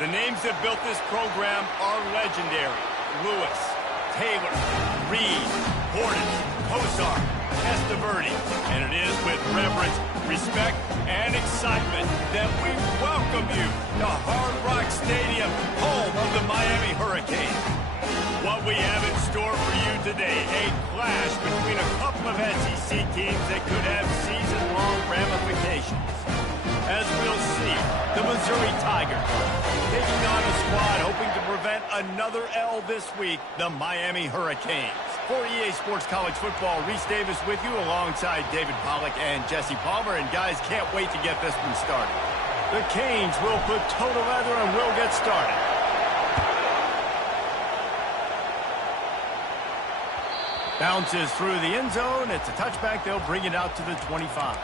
The names that built this program are legendary. Lewis, Taylor, Reed, Horton, Kosar, Testaverde. And it is with reverence, respect, and excitement that we welcome you to Hard Rock Stadium, home of the Miami Hurricanes. What we have in store for you today, a clash between a couple of SEC teams that could have season-long ramifications. As we'll see, the Missouri Tigers taking on a squad hoping to prevent another L this week, the Miami Hurricanes. For EA Sports College Football, Reese Davis with you alongside David Pollack and Jesse Palmer. And guys, can't wait to get this one started. The Canes will put total leather and we'll get started. Bounces through the end zone. It's a touchback. They'll bring it out to the 25.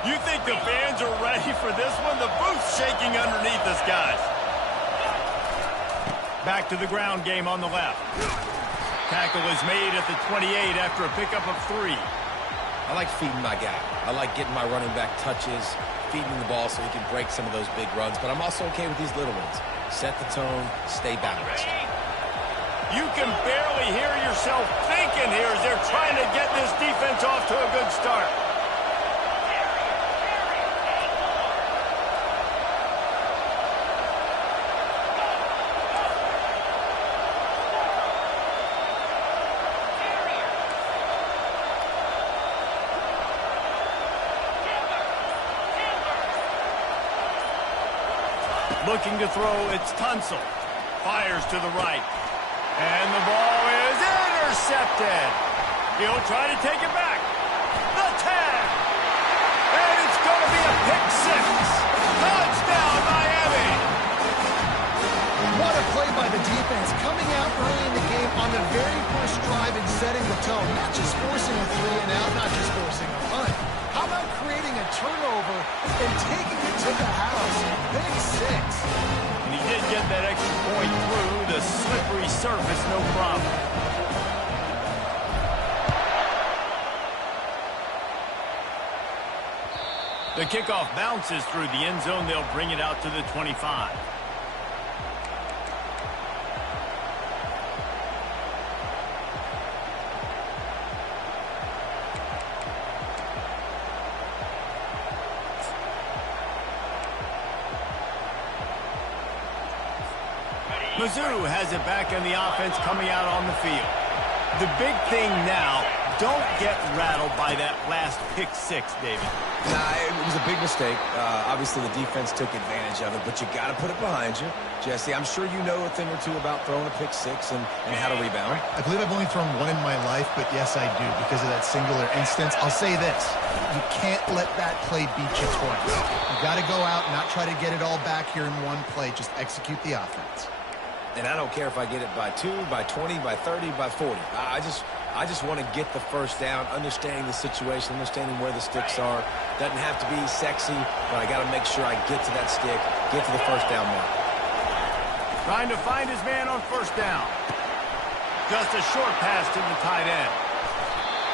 You think the fans are ready for this one? The booth's shaking underneath us, guys. Back to the ground game on the left. Tackle is made at the 28 after a pickup of 3. I like feeding my guy. I like getting my running back touches, feeding the ball so he can break some of those big runs. But I'm also okay with these little ones. Set the tone, stay balanced. You can barely hear yourself thinking here as they're trying to get this defense off to a good start. Looking to throw, it's Tunsil. Fires to the right. And the ball is intercepted. He'll try to take it back. The tag. And it's going to be a pick 6. Touchdown, Miami. What a play by the defense. Coming out early in the game on the very first drive and setting the tone. Not just forcing a 3 and out, not just forcing a punt. How about creating a turnover and taking it to the house? Pick 6. And he did get that extra point through the slippery surface, no problem. The kickoff bounces through the end zone. They'll bring it out to the 25. Mizzou has it back in the offense coming out on the field. The big thing now, don't get rattled by that last pick 6, David. Nah, it was a big mistake. Obviously, the defense took advantage of it, but you got to put it behind you. Jesse, I'm sure you know a thing or two about throwing a pick 6 and how to rebound. I believe I've only thrown one in my life, but yes, I do because of that singular instance. I'll say this. You can't let that play beat you twice. You got to go out and not try to get it all back here in one play. Just execute the offense. And I don't care if I get it by 2, by 20, by 30, by 40. I just want to get the first down, understanding the situation, understanding where the sticks are. Doesn't have to be sexy, but I got to make sure I get to that stick, get to the first down mark. Trying to find his man on first down. Just a short pass to the tight end.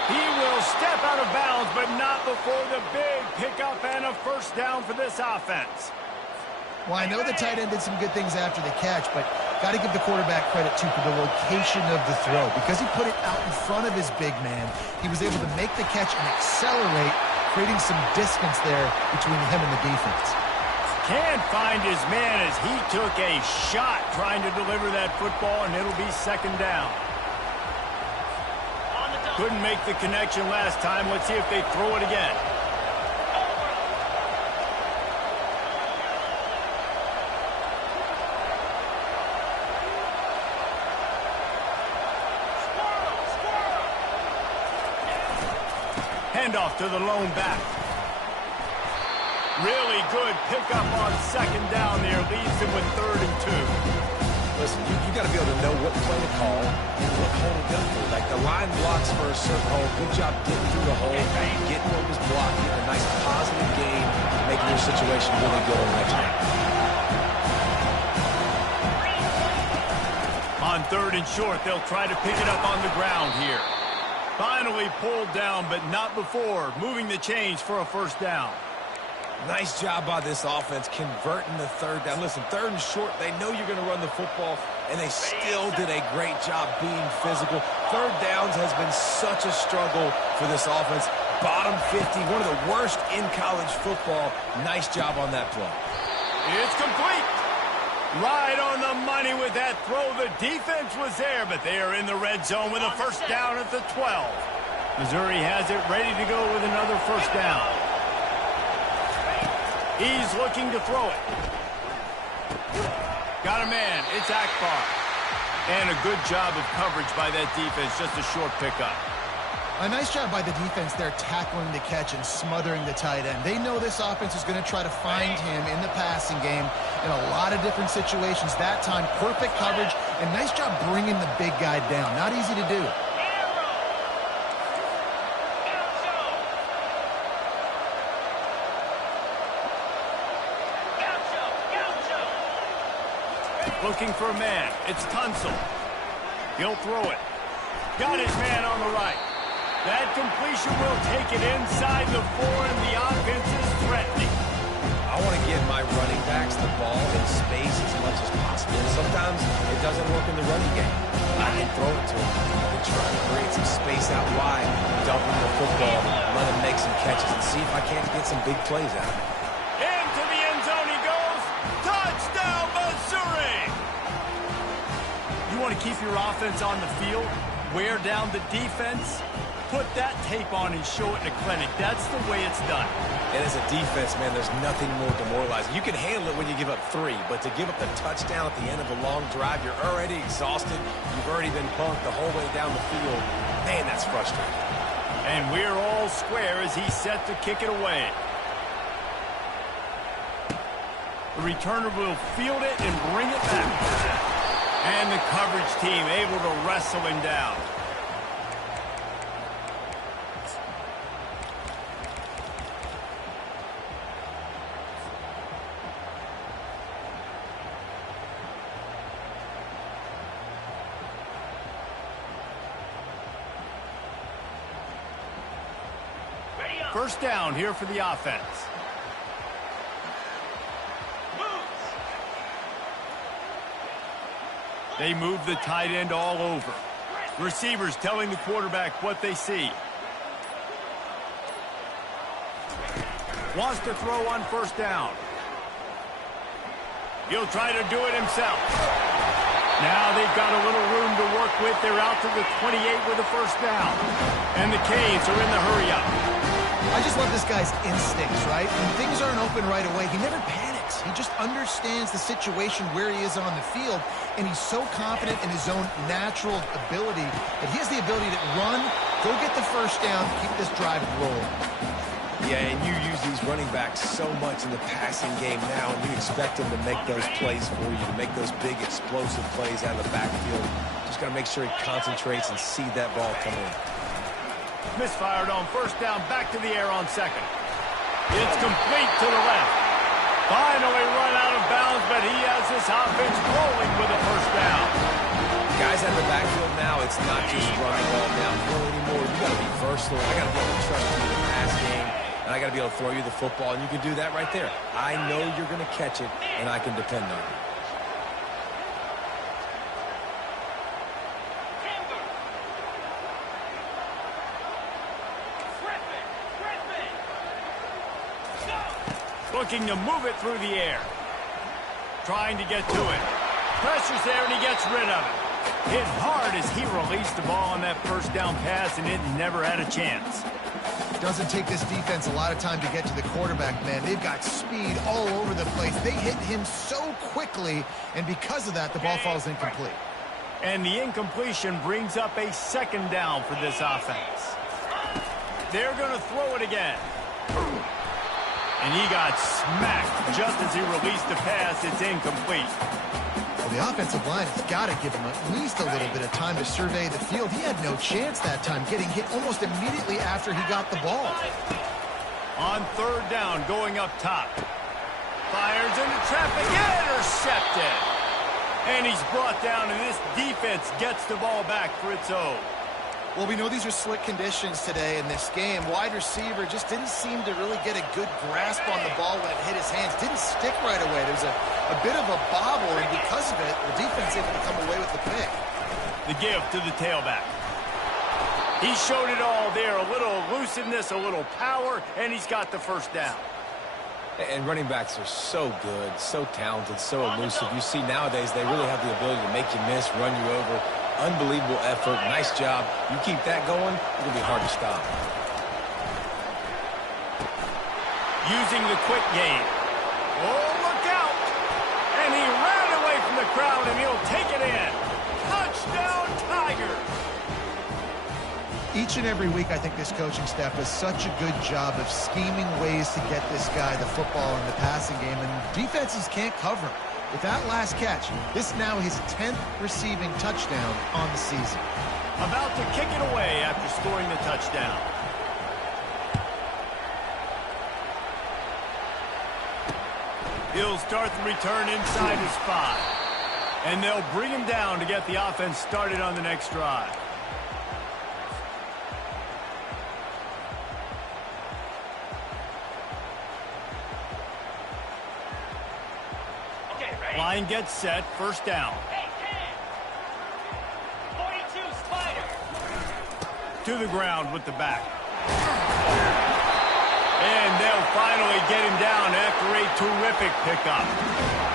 He will step out of bounds, but not before the big pickup and a first down for this offense. Well, I know the tight end did some good things after the catch, but got to give the quarterback credit, too, for the location of the throw. Because he put it out in front of his big man, he was able to make the catch and accelerate, creating some distance there between him and the defense. Can't find his man as he took a shot trying to deliver that football, and it'll be second down. Couldn't make the connection last time. Let's see if they throw it again. Handoff to the lone back. Really good pickup on second down there. Leaves him with 3rd and 2. Listen, you got to be able to know what play to call and what hole to go through. Like the line blocks for a certain hole. Good job getting through the hole, getting what was blocked, getting a nice positive gain, making your situation really good on the next one. On 3rd and short. They'll try to pick it up on the ground here. Finally pulled down, but not before moving the chains for a 1st down. Nice job by this offense converting the 3rd down. Listen, 3rd and short, they know you're going to run the football, and they still did a great job being physical. 3rd downs has been such a struggle for this offense. Bottom 50, one of the worst in college football. Nice job on that play. It's complete. Right on the money with that throw. The defense was there, but they are in the red zone with a 1st down at the 12. Missouri has it ready to go with another 1st down. He's looking to throw it. Got a man. It's Akbar. And a good job of coverage by that defense. Just a short pickup. A nice job by the defense there tackling the catch and smothering the tight end. They know this offense is going to try to find him in the passing game in a lot of different situations. That time, perfect coverage and nice job bringing the big guy down. Not easy to do. Looking for a man. It's Tunsil. He'll throw it. Got his man on the right. That completion will take it inside the 4, and the offense is threatening. I want to give my running backs the ball in space as much as possible. And sometimes it doesn't work in the running game. I can throw it to him. I can try to create some space out wide, dump him the football, let him make some catches, and see if I can't get some big plays out of it. Into the end zone he goes. Touchdown, Missouri! You want to keep your offense on the field, wear down the defense, put that tape on and show it in a clinic. That's the way it's done. And as a defense, man, there's nothing more demoralizing. You can handle it when you give up 3, but to give up the touchdown at the end of a long drive, you're already exhausted. You've already been punked the whole way down the field. Man, that's frustrating. And we're all square as he's set to kick it away. The returner will field it and bring it back. And the coverage team able to wrestle him down. First down here for the offense. They move the tight end all over. Receivers telling the quarterback what they see. Wants to throw on 1st down. He'll try to do it himself. Now they've got a little room to work with. They're out to the 28 with a 1st down. And the Canes are in the hurry-up. I just love this guy's instincts, right? When things aren't open right away, he never panics. He just understands the situation where he is on the field, and he's so confident in his own natural ability that he has the ability to run, go get the 1st down, keep this drive rolling. Yeah, and you use these running backs so much in the passing game now, and you expect them to make those plays for you, to make those big explosive plays out of the backfield. Just got to make sure he concentrates and see that ball come in. Misfired on 1st down, back to the air on 2nd. It's complete to the left. Finally run out of bounds, but he has this offense rolling with a 1st down. Guys out of the backfield now, it's not just running ball downfield anymore. You got to be versatile. I got to be able to trust you in the pass game, and I got to be able to throw you the football, and you can do that right there. I know you're going to catch it, and I can depend on you. Looking to move it through the air. Trying to get to it. Pressure's there, and he gets rid of it. Hit hard as he released the ball on that 1st down pass, and it never had a chance. Doesn't take this defense a lot of time to get to the quarterback, man. They've got speed all over the place. They hit him so quickly, and because of that, the ball falls incomplete. And the incompletion brings up a 2nd down for this offense. They're going to throw it again. And he got smacked just as he released the pass. It's incomplete. Well, the offensive line has got to give him at least a little bit of time to survey the field. He had no chance that time, getting hit almost immediately after he got the ball. On 3rd down, going up top. Fires into traffic, intercepted. And he's brought down, and this defense gets the ball back for its own. Well, we know these are slick conditions today in this game. Wide receiver just didn't seem to really get a good grasp on the ball when it hit his hands. Didn't stick right away. There's a bit of a bobble, and because of it, the defense able to come away with the pick. The give to the tailback. He showed it all there. A little elusiveness, a little power, and he's got the first down. And running backs are so good, so talented, so elusive. You see nowadays they really have the ability to make you miss, run you over. Unbelievable effort. Nice job. You keep that going, it'll be hard to stop. Using the quick game. Oh, look out! And he ran away from the crowd, and he'll take it in. Touchdown, Tigers! Each and every week, I think this coaching staff does such a good job of scheming ways to get this guy the football in the passing game, and defenses can't cover him. With that last catch, this is now his 10th receiving touchdown on the season. About to kick it away after scoring the touchdown. He'll start the return inside his 5. And they'll bring him down to get the offense started on the next drive. Line gets set, first down. Hey, 10. 42, Spider. To the ground with the back. And they'll finally get him down after a terrific pickup.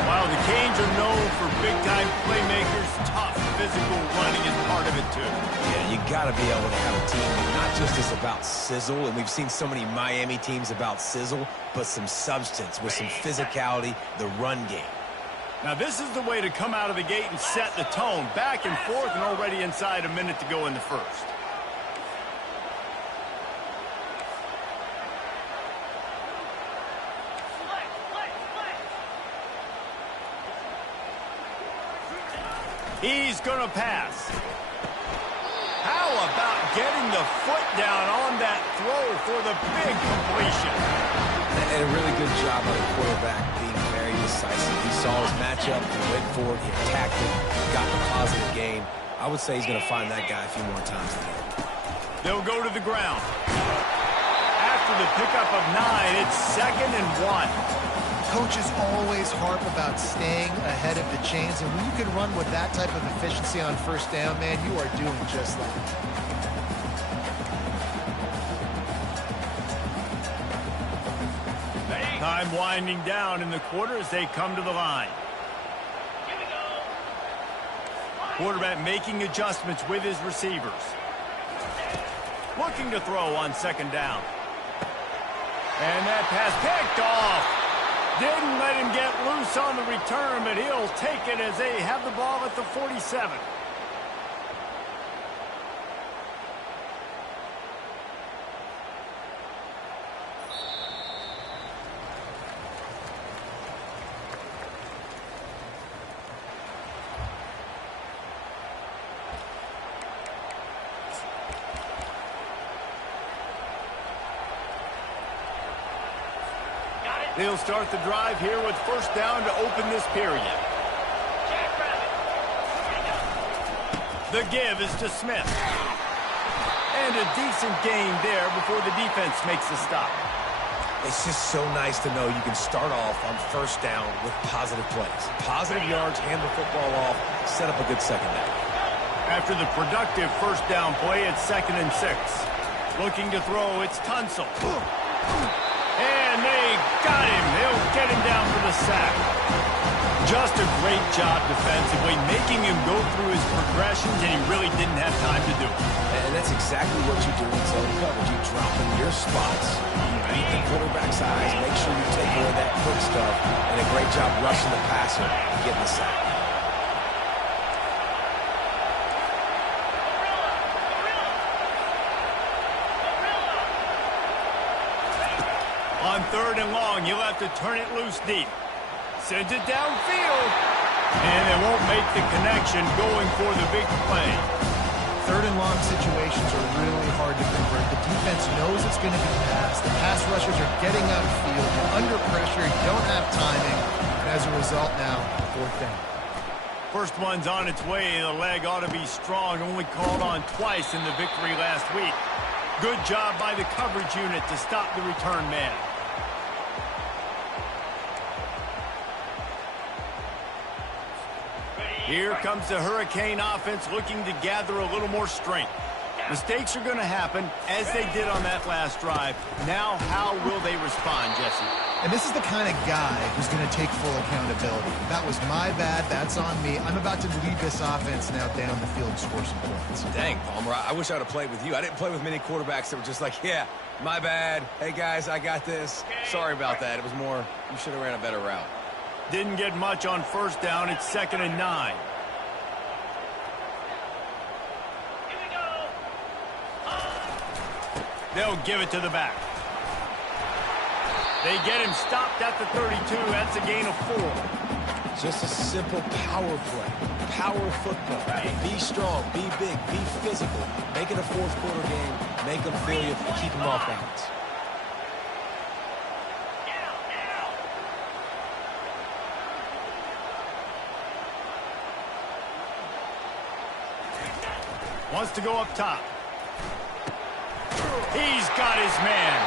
While the Canes are known for big-time playmakers, tough physical running is part of it, too. Yeah, you got to be able to have a team that not just is about sizzle, and we've seen so many Miami teams about sizzle, but some substance with some physicality, the run game. Now, this is the way to come out of the gate and set the tone. Back and forth and already inside a minute to go in the first. He's going to pass. How about getting the foot down on that throw for the big completion? And a really good job by the quarterback being very decisive. He saw his matchup, he went for it, he attacked it, got the positive gain. I would say he's going to find that guy a few more times today. They'll go to the ground. After the pickup of 9, it's 2nd and 1. Coaches always harp about staying ahead of the chains, and when you can run with that type of efficiency on first down, man, you are doing just that. Time winding down in the quarter as they come to the line. Quarterback making adjustments with his receivers. Looking to throw on 2nd down. And that pass picked off. Didn't let him get loose on the return, but he'll take it as they have the ball at the 47. They'll start the drive here with first down to open this period. The give is to Smith. And a decent gain there before the defense makes the stop. It's just so nice to know you can start off on first down with positive plays. Positive yards, hand the football off, set up a good second down. After the productive first down play, it's 2nd and 6. Looking to throw, it's Tunsil. And they got him. They'll get him down for the sack. Just a great job defensively, making him go through his progressions, and he really didn't have time to do it. And that's exactly what you do in zone coverage. You drop in your spots, you beat the quarterback's eyes, make sure you take away that quick stuff, and a great job rushing the passer and getting the sack. On 3rd and long, you'll have to turn it loose deep. Sends it downfield. And they won't make the connection going for the big play. 3rd and long situations are really hard to convert. The defense knows it's going to be passed. The pass rushers are getting upfield. You're under pressure. You don't have timing. And as a result now, 4th down. First one's on its way, and the leg ought to be strong. Only called on twice in the victory last week. Good job by the coverage unit to stop the return man. Here comes the Hurricane offense looking to gather a little more strength. Mistakes are going to happen, as they did on that last drive. Now, how will they respond, Jesse? And this is the kind of guy who's going to take full accountability. That was my bad. That's on me. I'm about to lead this offense now down the field and score some points. Dang, Palmer, I wish I would have played with you. I didn't play with many quarterbacks that were just like, yeah, my bad. Hey, guys, I got this. Sorry about that. It was more, you should have ran a better route. Didn't get much on first down. It's 2nd and 9. They'll give it to the back. They get him stopped at the 32. That's a gain of 4. Just a simple power play. Power football. Be strong, be big, be physical. Make it a fourth quarter game. Make them feel you, keep them off balance. Wants to go up top. He's got his man.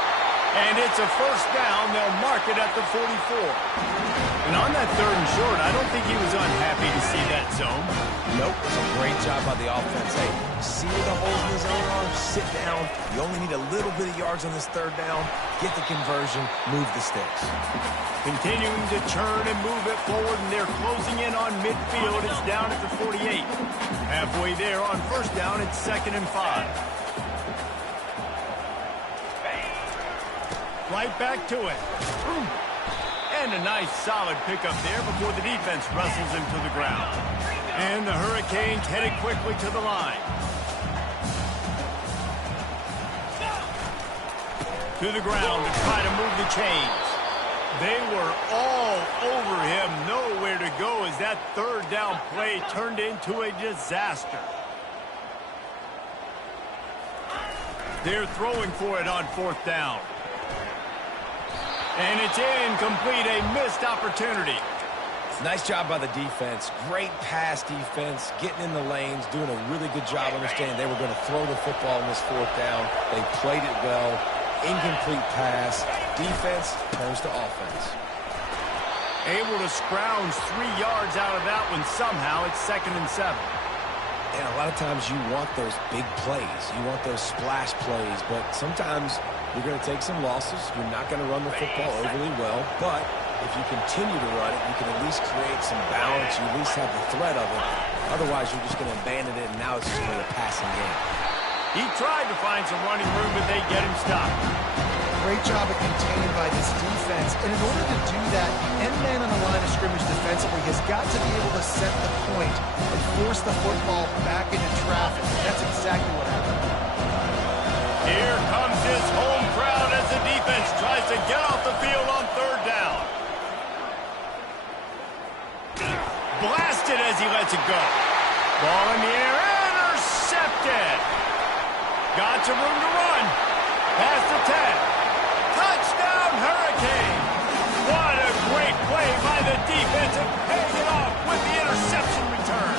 And it's a first down. They'll mark it at the 44. And on that 3rd and short, I don't think he was unhappy to see that zone. Nope. It's a great job by the offense. Hey, see where the holes in the zone are? Sit down. You only need a little bit of yards on this 3rd down. Get the conversion. Move the sticks. Continuing to turn and move it forward, and they're closing in on midfield. It's down at the 48. Halfway there on first down, it's 2nd and 5. Right back to it. And a nice solid pickup there before the defense wrestles him to the ground. And the Hurricanes headed quickly to the line. To the ground to try to move the chains. They were all over him. Nowhere to go as that 3rd down play turned into a disaster. They're throwing for it on 4th down. And it's incomplete, a missed opportunity. Nice job by the defense. Great pass defense, getting in the lanes, doing a really good job understanding they were going to throw the football in this 4th down. They played it well. Incomplete pass. Defense turns to offense. Able to scrounge 3 yards out of that one somehow. It's 2nd and 7. And a lot of times you want those big plays. You want those splash plays, but sometimes you're going to take some losses. You're not going to run the football overly well, but if you continue to run it, you can at least create some balance. You at least have the threat of it. Otherwise, you're just going to abandon it, and now it's just going to be a passing game. He tried to find some running room, but they get him stopped. Great job of containing by this defense. And in order to do that, the end man on the line of scrimmage defensively has got to be able to set the point and force the football back into traffic. That's exactly what happened. Here comes his home crowd as the defense tries to get off the field on 3rd down. Blasted as he lets it go. Ball in the air, intercepted. Got some room to run. Past the 10. Touchdown, Hurricane. What a great play by the defense and paying it off with the interception return.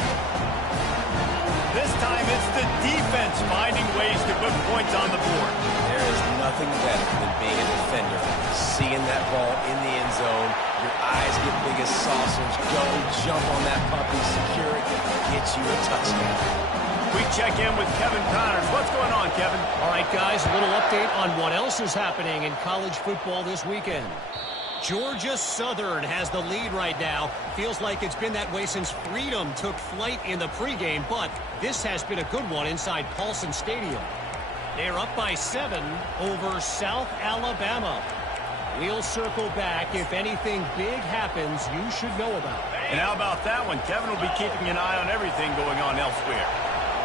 This time it's the defense finding ways to put points on the board. There is nothing better than being a defender. Seeing that ball in the end zone, your eyes get big as saucers. Go, jump on that puppy, secure it, get you a touchdown. We check in with Kevin Connors. What's going on, Kevin? All right, guys, a little update on what else is happening in college football this weekend. Georgia Southern has the lead right now. Feels like it's been that way since Freedom took flight in the pregame, but this has been a good one inside Paulson Stadium. They're up by 7 over South Alabama. We'll circle back. If anything big happens, you should know about it. And how about that one? Kevin will be keeping an eye on everything going on elsewhere.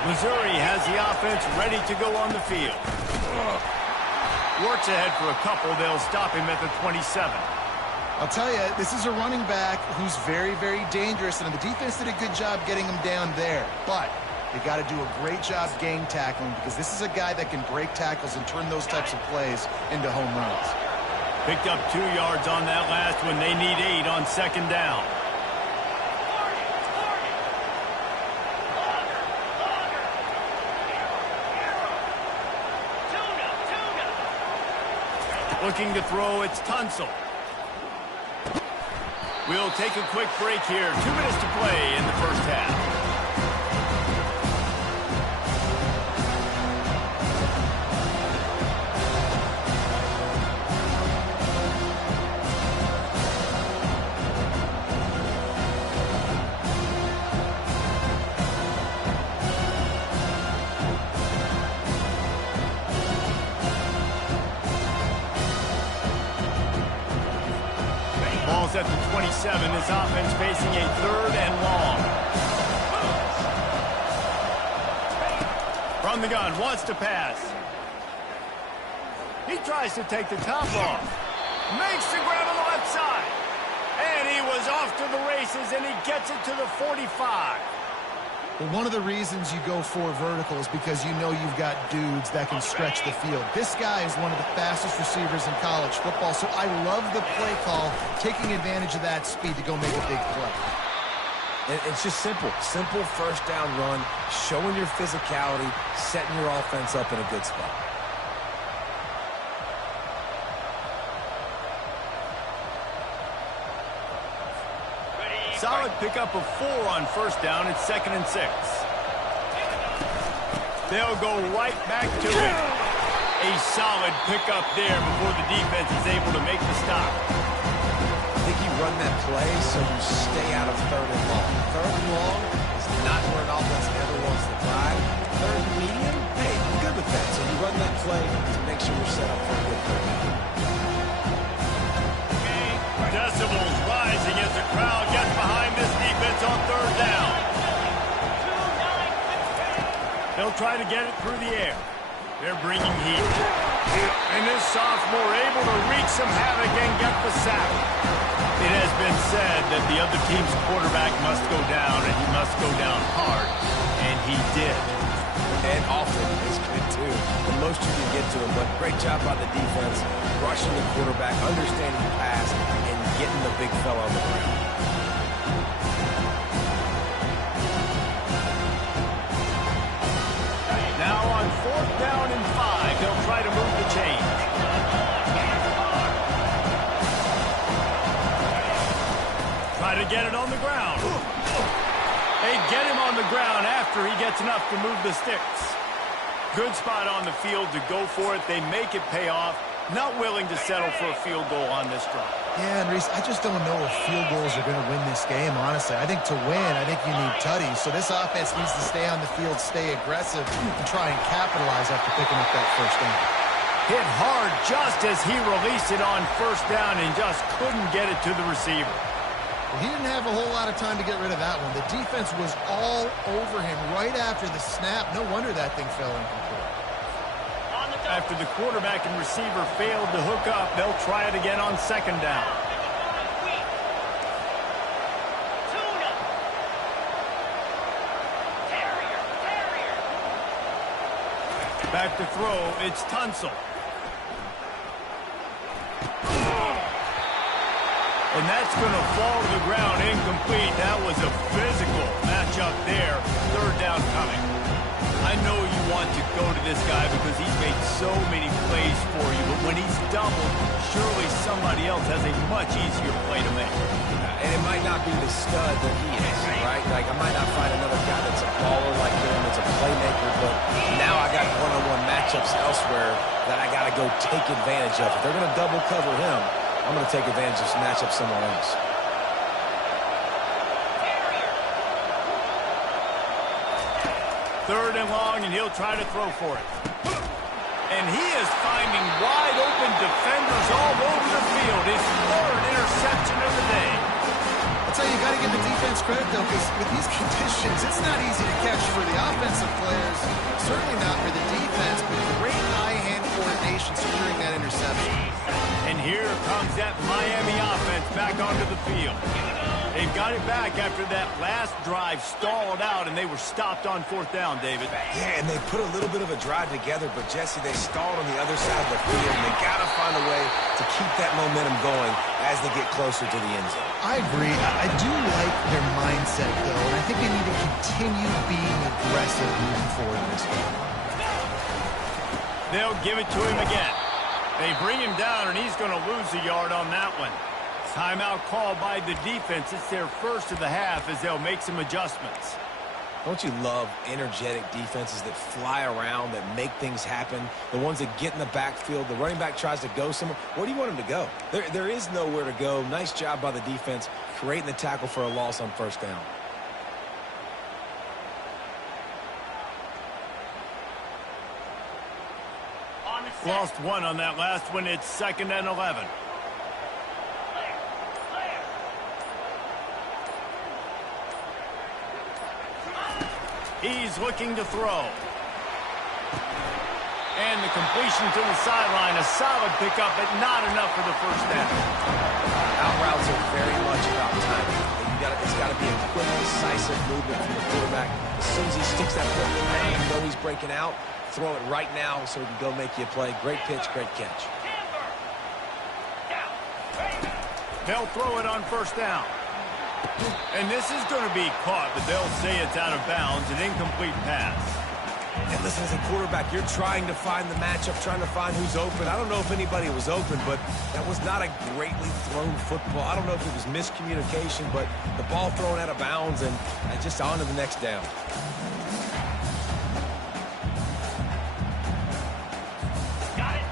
Missouri has the offense ready to go on the field. Works ahead for a couple. They'll stop him at the 27. I'll tell you, this is a running back who's very, very dangerous, and the defense did a good job getting him down there. But they got to do a great job game tackling because this is a guy that can break tackles and turn those types of plays into home runs. Picked up 2 yards on that last one. They need 8 on 2nd down. Looking to throw, it's Tunsil. We'll take a quick break here. 2 minutes to play in the first half. Ball's at the 27. His offense facing a 3rd and long. From the gun, wants to pass. He tries to take the top off. Makes the grab on the left side. And he was off to the races, and he gets it to the 45. Well, one of the reasons you go for vertical is because you know you've got dudes that can stretch the field. This guy is one of the fastest receivers in college football, so I love the play call, taking advantage of that speed to go make a big play. And it's just simple. Simple first down run, showing your physicality, setting your offense up in a good spot. Solid pickup of 4 on first down. It's 2nd and 6. They'll go right back to it. A solid pickup there before the defense is able to make the stop. I think you run that play so you stay out of 3rd and long. 3rd and long is not where an offense ever wants to drive. 3rd and medium, hey, I'm good with that. So you run that play to make sure you're set up for a good 3rd down. Decibels rising as the crowd gets behind this defense on 3rd down. They'll try to get it through the air. They're bringing heat. And this sophomore able to wreak some havoc and get the sack. It has been said that the other team's quarterback must go down, and he must go down hard. And he did. And often is good, too. The most you can get to him, but great job by the defense, rushing the quarterback, understanding the pass, and getting the big fella on the ground. Now on 4th down and 5, they'll try to move the chains. Try to get it on the ground. They get him on the ground after he gets enough to move the sticks. Good spot on the field to go for it. They make it pay off. Not willing to settle for a field goal on this drive. Yeah, and Reese, I just don't know if field goals are going to win this game, honestly. I think to win, I think you need tutties. So this offense needs to stay on the field, stay aggressive, and try and capitalize after picking up that first down. Hit hard just as he released it on first down and just couldn't get it to the receiver. He didn't have a whole lot of time to get rid of that one. The defense was all over him right after the snap. No wonder that thing fell incomplete. After the quarterback and receiver failed to hook up, they'll try it again on 2nd down. Back to throw, it's Tunsil. And that's going to fall to the ground incomplete. That was a physical matchup there. 3rd down coming. I know you want to go to this guy because he's made so many plays for you, but when he's doubled, surely somebody else has a much easier play to make. And it might not be the stud that he is, right? Like, I might not find another guy that's a baller like him, that's a playmaker, but now I got one-on-one matchups elsewhere that I got to go take advantage of. If they're going to double cover him, I'm going to take advantage of some matchup somewhere else. Third and long, and he'll try to throw for it. And he is finding wide open defenders all over the field. His 3rd interception of the day. I'll tell you, you got to give the defense credit, though, because with these conditions, it's not easy to catch for the offensive players. Certainly not for the defense, but great eye-hand coordination securing that interception. And here comes that Miami offense back onto the field. They've got it back after that last drive stalled out, and they were stopped on 4th down, David. Yeah, and they put a little bit of a drive together, but, Jesse, they stalled on the other side of the field, and they got to find a way to keep that momentum going as they get closer to the end zone. I agree. I do like their mindset, though, and I think they need to continue being aggressive moving forward in this game. They'll give it to him again. They bring him down, and he's going to lose a yard on that one. Timeout called by the defense. It's their first of the half as they'll make some adjustments. Don't you love energetic defenses that fly around, that make things happen? The ones that get in the backfield, the running back tries to go somewhere. Where do you want him to go? There is nowhere to go. Nice job by the defense creating the tackle for a loss on first down. Lost one on that last one. It's 2nd and 11. He's looking to throw. And the completion to the sideline. A solid pickup, but not enough for the first down. Out routes are very much about timing. It's got to be a quick, decisive movement from the quarterback. As soon as he sticks that foot in the ground, you know he's breaking out. Throw it right now so he can go make you a play. Great pitch, great catch. They'll throw it on first down. And this is going to be caught, but they'll say it's out of bounds, an incomplete pass. And listen, as a quarterback, you're trying to find the matchup, trying to find who's open. I don't know if anybody was open, but that was not a greatly thrown football. I don't know if it was miscommunication, but the ball thrown out of bounds and just on to the next down.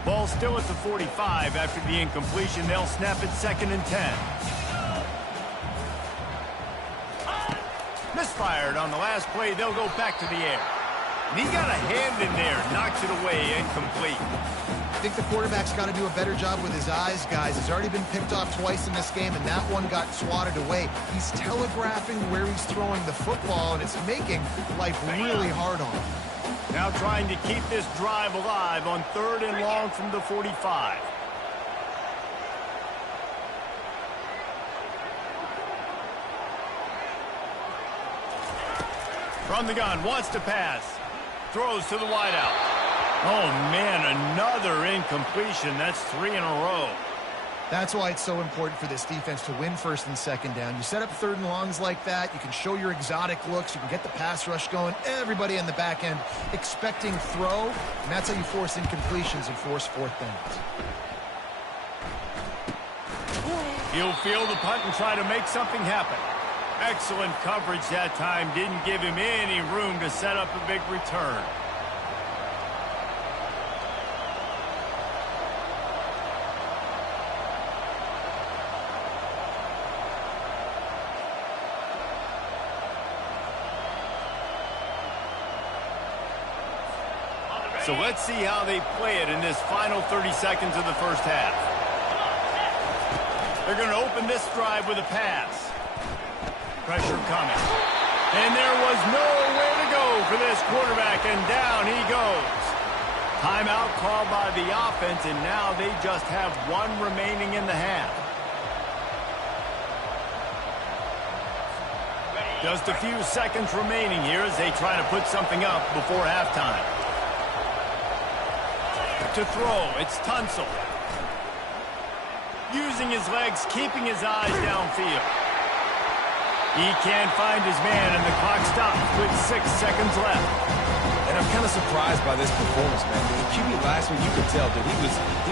Ball still at the 45 after the incompletion. They'll snap it 2nd and 10. Misfired on the last play. They'll go back to the air. And he got a hand in there. Knocks it away. Incomplete. I think the quarterback's got to do a better job with his eyes, guys. He's already been picked off twice in this game, and that one got swatted away. He's telegraphing where he's throwing the football, and it's making life really hard on him. Now trying to keep this drive alive on 3rd and long from the 45. From the gun, wants to pass. Throws to the wideout. Oh, man, another incompletion. That's 3 in a row. That's why it's so important for this defense to win 1st and 2nd down. You set up 3rd and longs like that. You can show your exotic looks. You can get the pass rush going. Everybody on the back end expecting throw. And that's how you force incompletions and force 4th downs. He'll field the punt and try to make something happen. Excellent coverage that time. Didn't give him any room to set up a big return. So let's see how they play it in this final 30 seconds of the first half. They're going to open this drive with a pass. Pressure coming. And there was nowhere to go for this quarterback, and down he goes. Timeout called by the offense, and now they just have one remaining in the half. Just a few seconds remaining here as they try to put something up before halftime. To throw, it's Tunsil. Using his legs, keeping his eyes downfield. He can't find his man, and the clock stops with 6 seconds left. And I'm kind of surprised by this performance, man. The QB last week, you could tell that he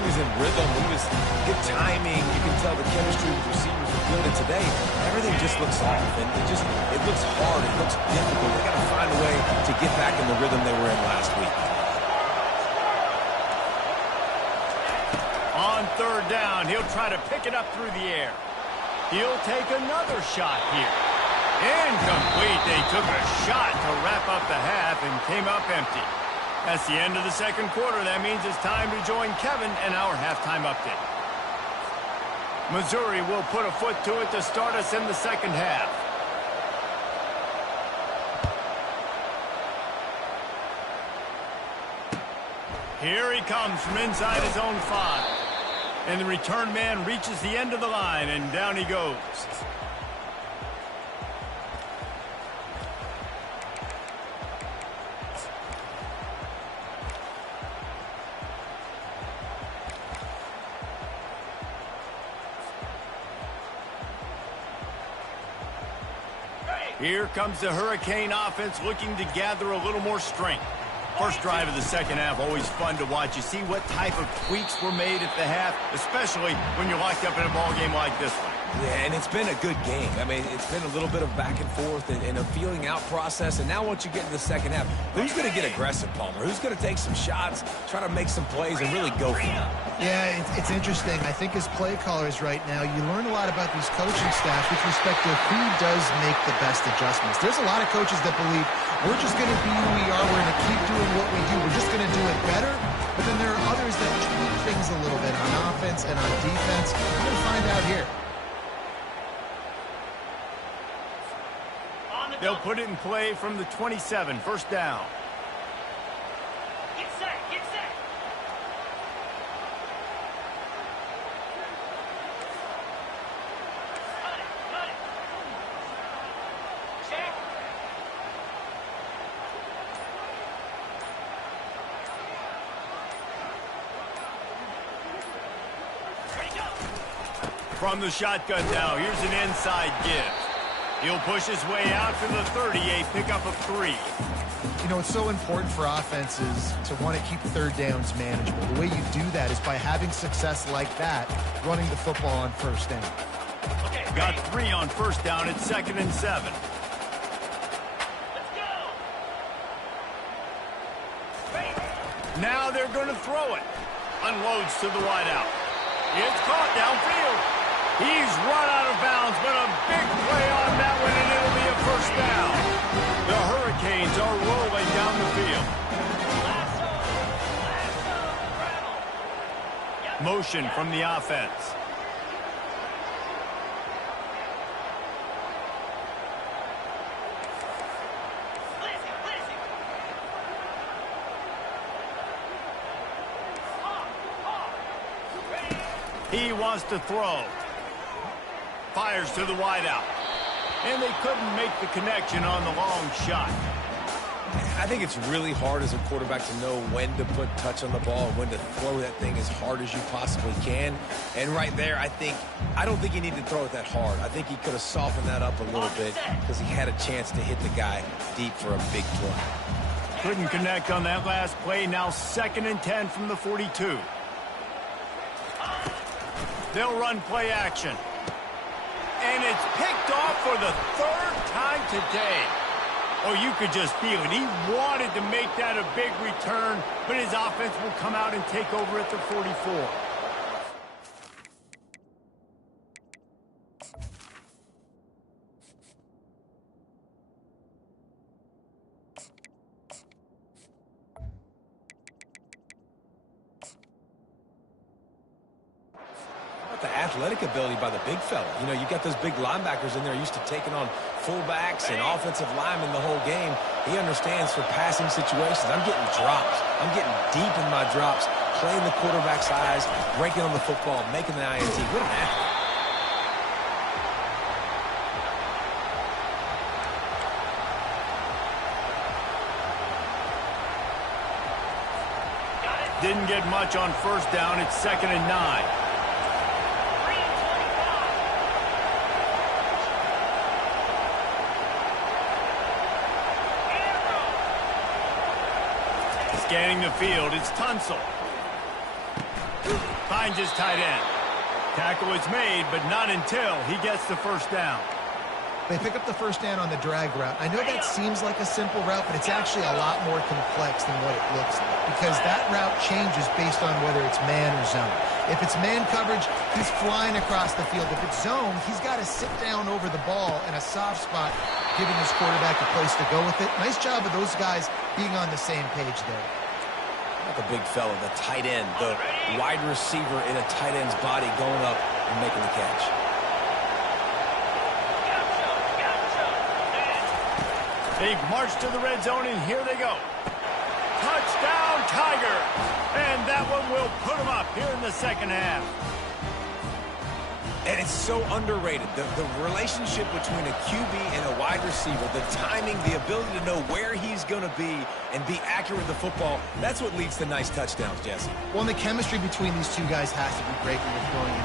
was in rhythm. He was good timing. You can tell the chemistry with receivers was good. And today, everything just looks off, and it looks hard. It looks difficult. They got to find a way to get back in the rhythm they were in last week. On 3rd down, he'll try to pick it up through the air. He'll take another shot here. Incomplete. They took a shot to wrap up the half and came up empty. That's the end of the 2nd quarter. That means it's time to join Kevin and our halftime update. Missouri will put a foot to it to start us in the 2nd half. Here he comes from inside his own 5. And the return man reaches the end of the line, and down he goes. Here comes the Hurricane offense looking to gather a little more strength. First drive of the second half, always fun to watch. You see what type of tweaks were made at the half, especially when you're locked up in a ball game like this one. Yeah, and it's been a good game. I mean, it's been a little bit of back and forth and a feeling out process. And now once you get into the second half, who's going to get aggressive, Palmer? Who's going to take some shots, try to make some plays, and really go for it? Yeah, it's interesting. I think as play callers right now, you learn a lot about these coaching staffs with respect to who does make the best adjustments. There's a lot of coaches that believe we're just going to be who we are. We're going to keep doing what we do. We're just going to do it better. But then there are others that tweak things a little bit on offense and on defense. We're going to find out here. They'll put it in play from the 27, first down. Get set, get set. Cut it. Check. Ready, go. From the shotgun now, here's an inside give. He'll push his way out to the 38, pickup of 3. You know, it's so important for offenses to want to keep third downs manageable. The way you do that is by having success like that, running the football on first down. Okay, Got 3 on first down at 2nd and 7. let's go. Ready. Now they're going to throw it. Unloads to the wideout. It's caught downfield. He's run out of bounds, but a big play on that one, and it'll be a first down. The Hurricanes are rolling down the field. Lasso, Motion from the offense. Listen. Ready. He wants to throw. Fires to the wideout. And they couldn't make the connection on the long shot. I think it's really hard as a quarterback to know when to put touch on the ball and when to throw that thing as hard as you possibly can. And right there, I don't think he needed to throw it that hard. I think he could have softened that up a little bit because he had a chance to hit the guy deep for a big play. Couldn't connect on that last play. Now 2nd and 10 from the 42. They'll run play action. And it's picked off for the 3rd time today. Oh, you could just feel it. He wanted to make that a big return, but his offense will come out and take over at the 44. The athletic ability by the big fella. You know, you got those big linebackers in there used to taking on fullbacks and offensive linemen the whole game. He understands for passing situations. I'm getting drops. I'm getting deep in my drops, playing the quarterback's eyes, breaking on the football, making the INT. What an athlete. Didn't get much on first down. It's 2nd and 9. Scanning the field, it's Tunsil. Finds his tight end. Tackle is made, but not until he gets the first down. They pick up the first down on the drag route. I know that seems like a simple route, but it's actually a lot more complex than what it looks like because that route changes based on whether it's man or zone. If it's man coverage, he's flying across the field. If it's zone, he's got to sit down over the ball in a soft spot, giving his quarterback a place to go with it. Nice job of those guys being on the same page there. Not the big fella, the tight end, the wide receiver in a tight end's body going up and making the catch. They've marched to the red zone, and here they go. Touchdown, Tiger! And that one will put them up here in the second half. And it's so underrated. The relationship between a QB and a wide receiver, the timing, the ability to know where he's going to be and be accurate with the football, that's what leads to nice touchdowns, Jesse. Well, and the chemistry between these two guys has to be great when you're throwing in.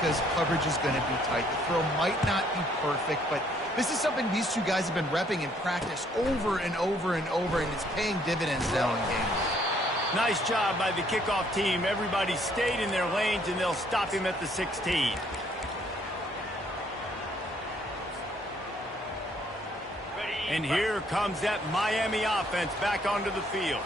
because coverage is going to be tight. The throw might not be perfect, but this is something these two guys have been repping in practice over and over and over, and it's paying dividends now in games. Nice job by the kickoff team. Everybody stayed in their lanes, and they'll stop him at the 16. And here comes that Miami offense back onto the field.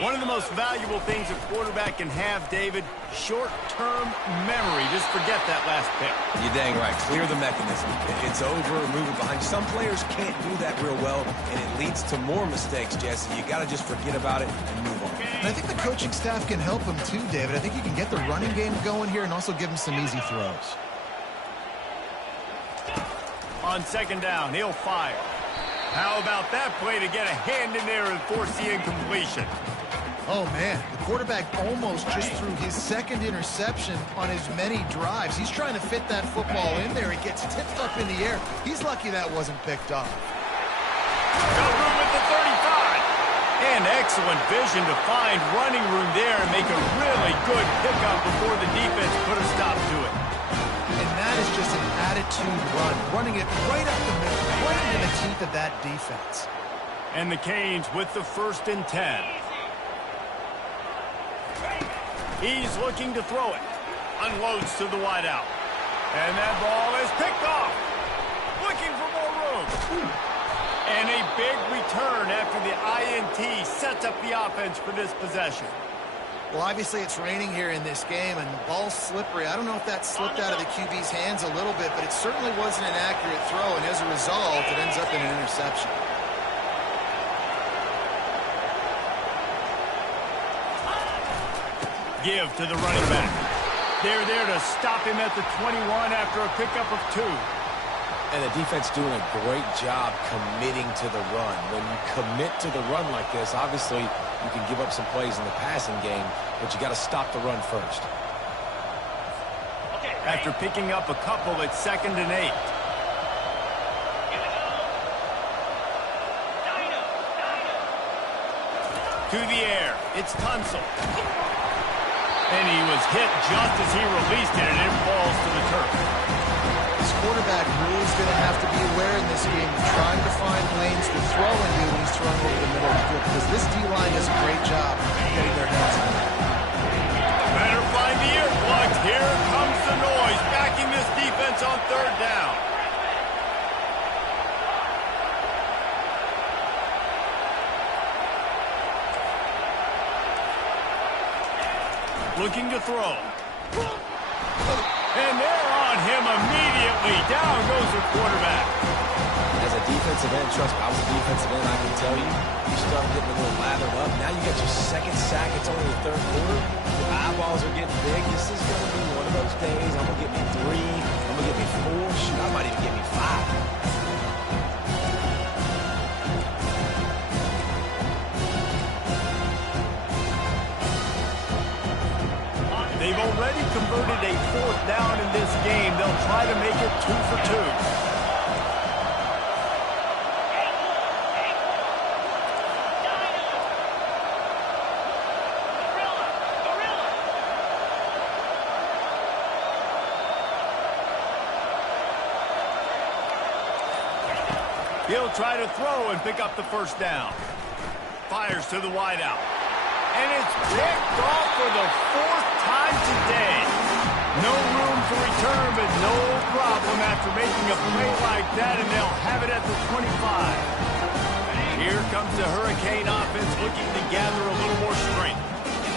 One of the most valuable things a quarterback can have, David, short-term memory. Just forget that last pick. You're dang right. Clear the mechanism. It's over, move it behind. Some players can't do that real well, and it leads to more mistakes, Jesse. You got to just forget about it and move on. And I think the coaching staff can help him too, David. I think you can get the running game going here and also give him some easy throws. On second down, he'll fire. How about that play to get a hand in there and force the incompletion? Oh, man, the quarterback almost just threw his second interception on as many drives. He's trying to fit that football in there. It gets tipped up in the air. He's lucky that wasn't picked off. Got room at the 35. And excellent vision to find running room there and make a really good pickup before the defense put a stop to it. And that is just an attitude run, running it right up the middle, right into the teeth of that defense. And the Canes with the 1st and 10. He's looking to throw it. Unloads to the wideout. And that ball is picked off. Looking for more room. And a big return after the INT sets up the offense for this possession. Well, obviously it's raining here in this game, and the ball's slippery. I don't know if that slipped out of the QB's hands a little bit, but it certainly wasn't an accurate throw, and as a result, it ends up in an interception. Give to the running back. They're there to stop him at the 21 after a pickup of 2. And the defense doing a great job committing to the run. When you commit to the run like this, obviously you can give up some plays in the passing game, but you got to stop the run first. After picking up a couple at 2nd and 8. To the air. It's Tunsil. And he was hit just as he released it, and it falls to the turf. This quarterback really is going to have to be aware in this game of trying to find lanes to throw into when he's throwing over the middle of the field, because this D-line does a great job getting their hands on it. Better find the earplugs. Here comes the noise, backing this defense on 3rd down. Looking to throw. And they're on him immediately. Down goes the quarterback. As a defensive end, trust me, I was a defensive end, I can tell you, you start getting a little lathered up. Now you got your 2nd sack. It's only the 3rd quarter. Your eyeballs are getting big. This is going to be one of those days. I'm going to get me 3. I'm going to get me 4. Shoot, I might even get me 5. They've already converted a 4th down in this game. They'll try to make it 2 for 2. He'll try to throw and pick up the 1st down. Fires to the wideout. And it's picked off for the 4th time today. No room for return, but no problem after making a play like that, and they'll have it at the 25. Here comes the Hurricane offense looking to gather a little more strength.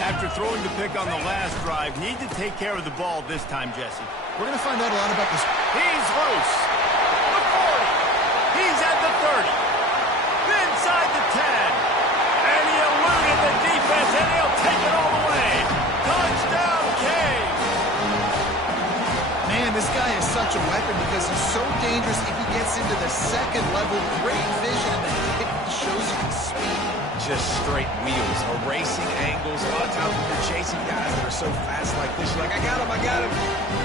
After throwing the pick on the last drive, need to take care of the ball this time, Jesse. We're going to find out a lot about this. He's loose. The 40. He's at the 30. Inside the 10. And he eluded the defense, and he'll take it all the way. Touchdown, Canes. Man, this guy is such a weapon because he's so dangerous if he gets into the 2nd level. Great vision, and then it shows you his speed. Just straight wheels, erasing angles. A lot of times when you're chasing guys that are so fast like this, you're like, I got him.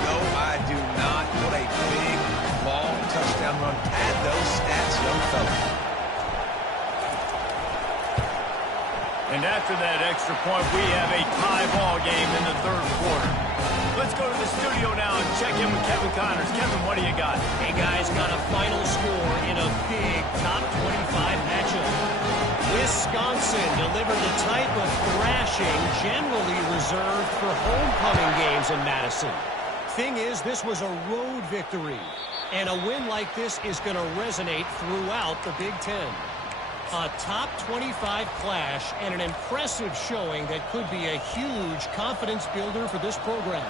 No, I do not. What a big, long touchdown run. Pad those stats, young fella. And after that extra point, we have a tie ball game in the 3rd quarter. Let's go to the studio now and check in with Kevin Connors. Kevin, what do you got? Hey, guys, got a final score in a big top 25 matchup. Wisconsin delivered the type of thrashing generally reserved for homecoming games in Madison. Thing is, this was a road victory, and a win like this is going to resonate throughout the Big Ten. A top 25 clash and an impressive showing that could be a huge confidence builder for this program.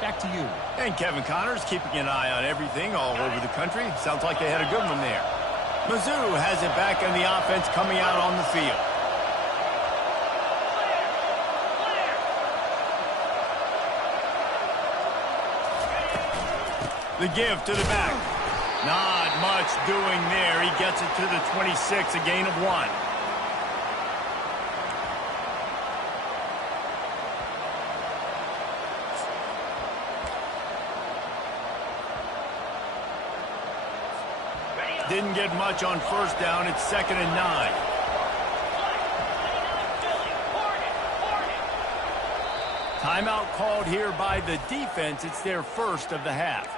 Back to you. And Kevin Connors keeping an eye on everything all over the country. Sounds like they had a good one there. Mizzou has it back in the offense coming out on the field. The give to the back. Not much doing there. He gets it to the 26, a gain of 1. Didn't get much on first down. It's 2nd and 9. Timeout called here by the defense. It's their first of the half.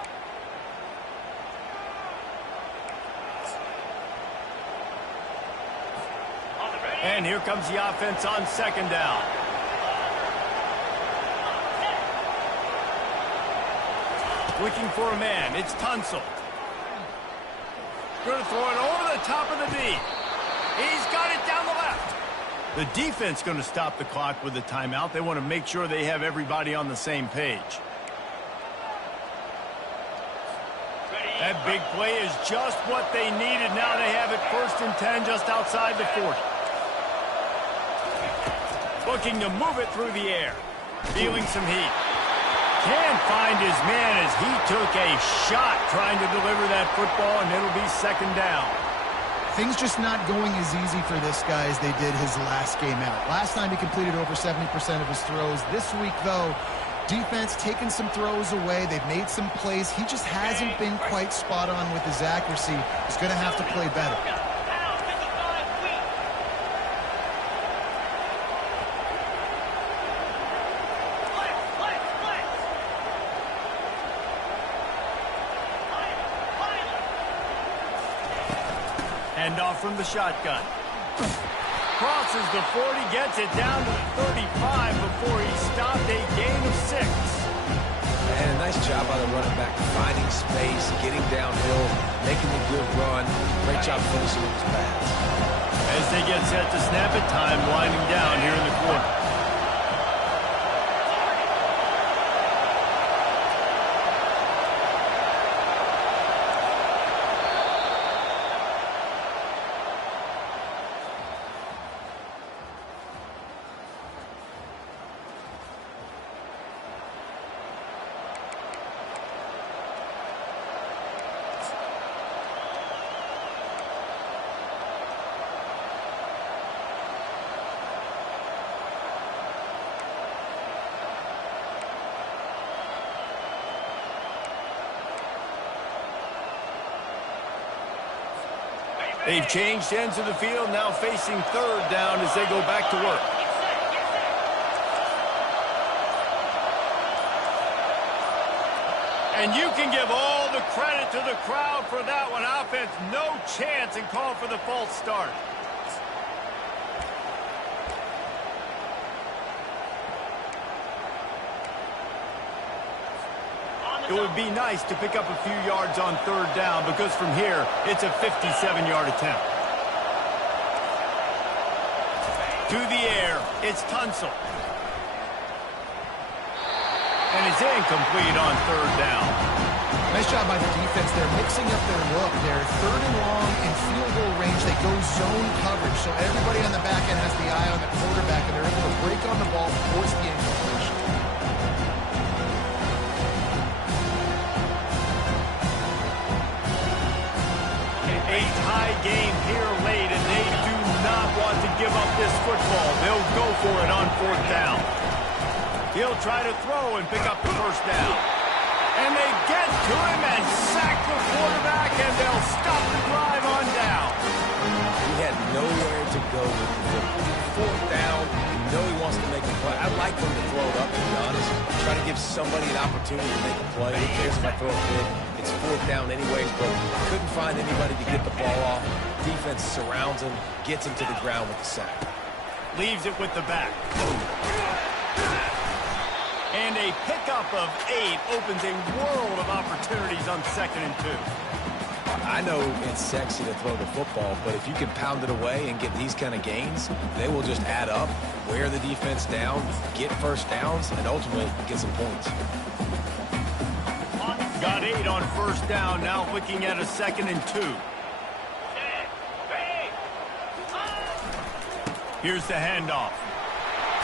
And here comes the offense on 2nd down. Looking for a man. It's Tunsil. Going to throw it over the top of the D. He's got it down the left. The defense going to stop the clock with a timeout. They want to make sure they have everybody on the same page. That big play is just what they needed. Now they have it 1st and 10 just outside the 40. Looking to move it through the air. Feeling some heat. Can't find his man as he took a shot trying to deliver that football, and it'll be 2nd down. Things just not going as easy for this guy as they did his last game out. Last time he completed over 70% of his throws. This week, though, defense taking some throws away. They've made some plays. He just hasn't been quite spot on with his accuracy. He's going to have to play better. Off from the shotgun. Crosses the 40, gets it down to the 35 before he stopped, a gain of 6. And a nice job by the running back, finding space, getting downhill, making a good run. Great job finishing with his pass. As they get set to snap it, time winding down here in the quarter. They've changed ends of the field, now facing 3rd down as they go back to work. And you can give all the credit to the crowd for that one. Offense, no chance, and call for the false start. It would be nice to pick up a few yards on 3rd down because from here, it's a 57-yard attempt. To the air, it's Tunsil. And it's incomplete on 3rd down. Nice job by the defense. They're mixing up their look. They're 3rd and long in field goal range. They go zone coverage, so everybody on the back end has the eye on the quarterback, and they're able to break on the ball, force the incompletion. A tie game here late, and they do not want to give up this football. They'll go for it on 4th down. He'll try to throw and pick up the 1st down. And they get to him and sack the quarterback, and they'll stop the drive on down. He had nowhere to go with the football. 4th down, you know he wants to make a play. I like for him to throw it up, to be honest. Try to give somebody an opportunity to make a play. Who cares if I throw it big? It's fourth down anyways, but couldn't find anybody to get the ball off. Defense surrounds him, gets him to the ground with the sack. Leaves it with the back. And a pickup of 8 opens a world of opportunities on 2nd and 2. I know it's sexy to throw the football, but if you can pound it away and get these kind of gains, they will just add up, wear the defense down, get first downs, and ultimately get some points. Got 8 on 1st down, now looking at a 2nd and 2. Here's the handoff.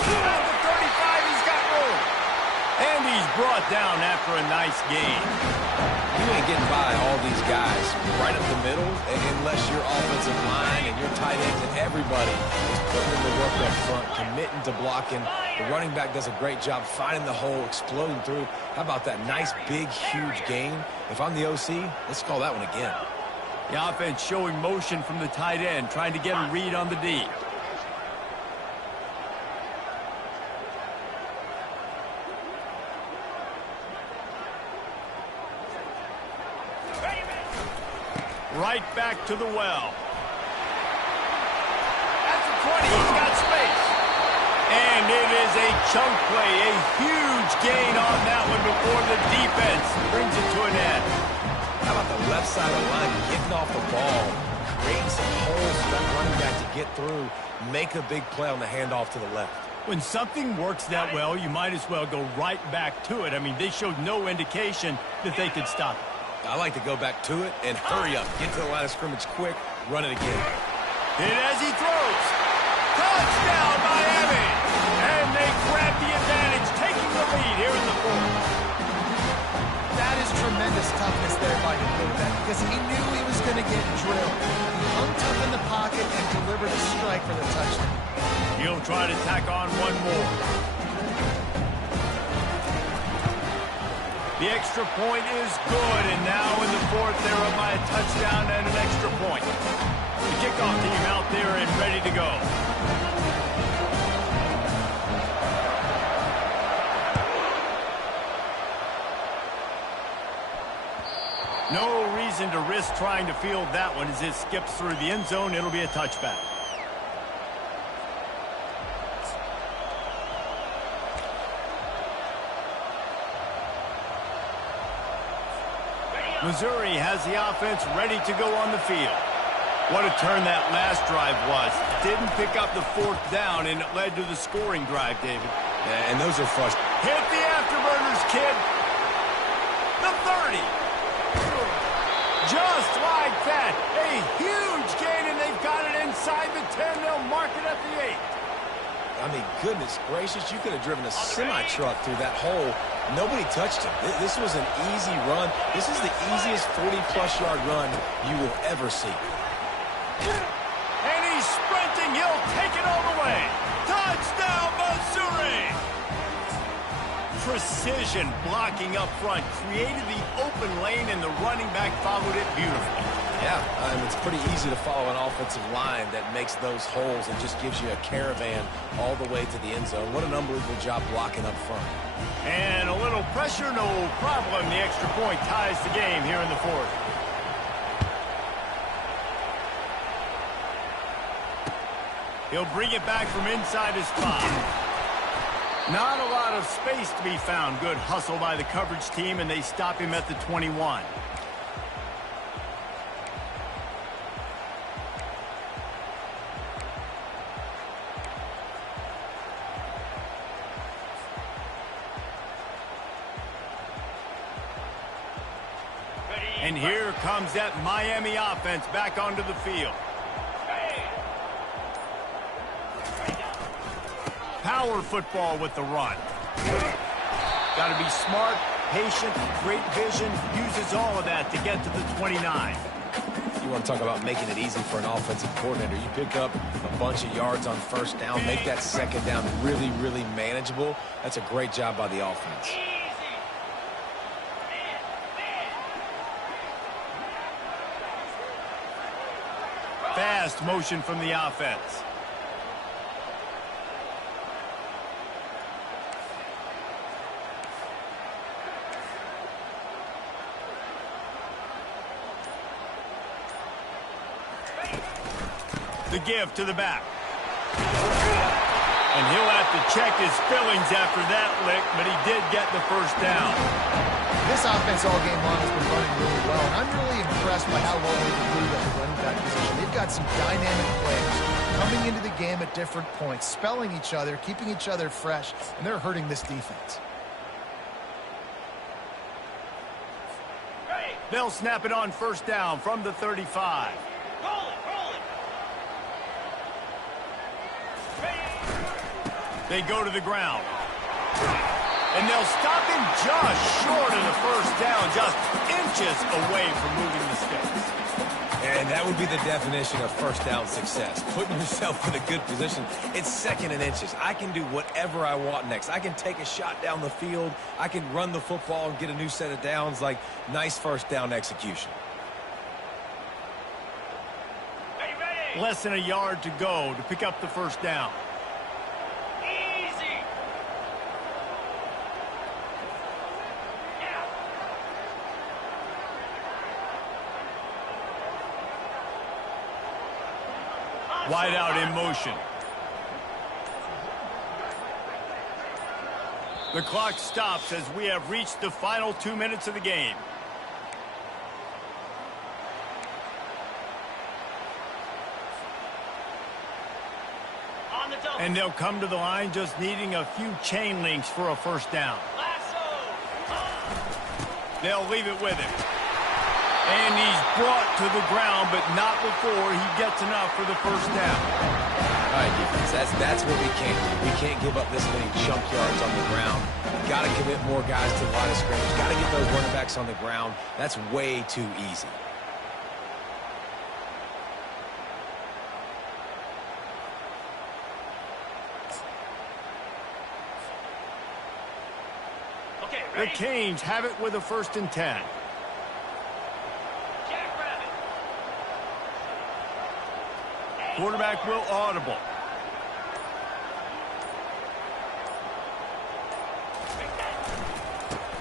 At the 35, he's got room. And he's brought down after a nice gain. You ain't getting by all these guys right up the middle unless your offensive line and your tight ends and everybody is putting in the work up front, committing to blocking. The running back does a great job finding the hole, exploding through. How about that nice, big, huge gain? If I'm the OC, let's call that one again. The offense showing motion from the tight end, trying to get a read on the D. Right back to the well. At the 20, he's got space. And it is a chunk play, a huge gain on that one before the defense brings it to an end. How about the left side of the line getting off the ball, creating some holes for that running back to get through, make a big play on the handoff to the left. When something works that well, you might as well go right back to it. I mean, they showed no indication that they could stop it. I like to go back to it and hurry up. Get to the line of scrimmage quick, run it again. And as he throws, touchdown Miami! And they grab the advantage, taking the lead here in the 4th. That is tremendous toughness there by the quarterback because he knew he was going to get drilled. He hung tough in the pocket and delivered a strike for the touchdown. He'll try to tack on one more. The extra point is good, and now in the 4th, they're up by a touchdown and an extra point. The kickoff team out there and ready to go. No reason to risk trying to field that one as it skips through the end zone. It'll be a touchback. Missouri has the offense ready to go on the field. What a turn that last drive was. Didn't pick up the 4th down, and it led to the scoring drive, David. Yeah, and those are frustrating. Hit the afterburners, kid. The 30. Just like that. A huge gain, and they've got it inside the 10. They'll mark it at the 8. I mean, goodness gracious, you could have driven a semi-truck through that hole. Nobody touched him. This was an easy run. This is the easiest 40-plus yard run you will ever see. And he's sprinting. He'll take it all the way. Touchdown, Missouri! Precision blocking up front. Created the open lane, and the running back followed it beautifully. Yeah, it's pretty easy to follow an offensive line that makes those holes and just gives you a caravan all the way to the end zone. What an unbelievable job blocking up front. And a little pressure, no problem. The extra point ties the game here in the 4th. He'll bring it back from inside his 5. Not a lot of space to be found. Good hustle by the coverage team, and they stop him at the 21. And here comes that Miami offense back onto the field. Power football with the run. Got to be smart, patient, great vision. Uses all of that to get to the 29. You want to talk about making it easy for an offensive coordinator. You pick up a bunch of yards on 1st down, make that 2nd down really, really manageable. That's a great job by the offense. Fast motion from the offense. The give to the back. And he'll have to check his fillings after that lick, but he did get the first down. This offense all game long has been running really well, and I'm really impressed by how well they've improved at the running back position. They've got some dynamic players coming into the game at different points, spelling each other, keeping each other fresh, and they're hurting this defense. They'll snap it on first down from the 35. Roll it, roll it. They go to the ground. And they'll stop him just short of the first down, just inches away from moving the sticks. And that would be the definition of first down success. Putting yourself in a good position. It's second and inches. I can do whatever I want next. I can take a shot down the field. I can run the football and get a new set of downs. Like, nice first down execution. Ready. Less than a yard to go to pick up the first down. Easy. Yeah. Wide out in motion. The clock stops as we have reached the final 2 minutes of the game. On the double. And they'll come to the line just needing a few chain links for a first down. Lasso. They'll leave it with him. And he's brought to the ground, but not before he gets enough for the first down. All right, defense, that's what we can't do. We can't give up this many chunk yards on the ground. Got to commit more guys to the line of scrimmage. Got to get those running backs on the ground. That's way too easy. Okay, The ready? Canes have it with a 1st and 10. Jackrabbit. Quarterback will audible.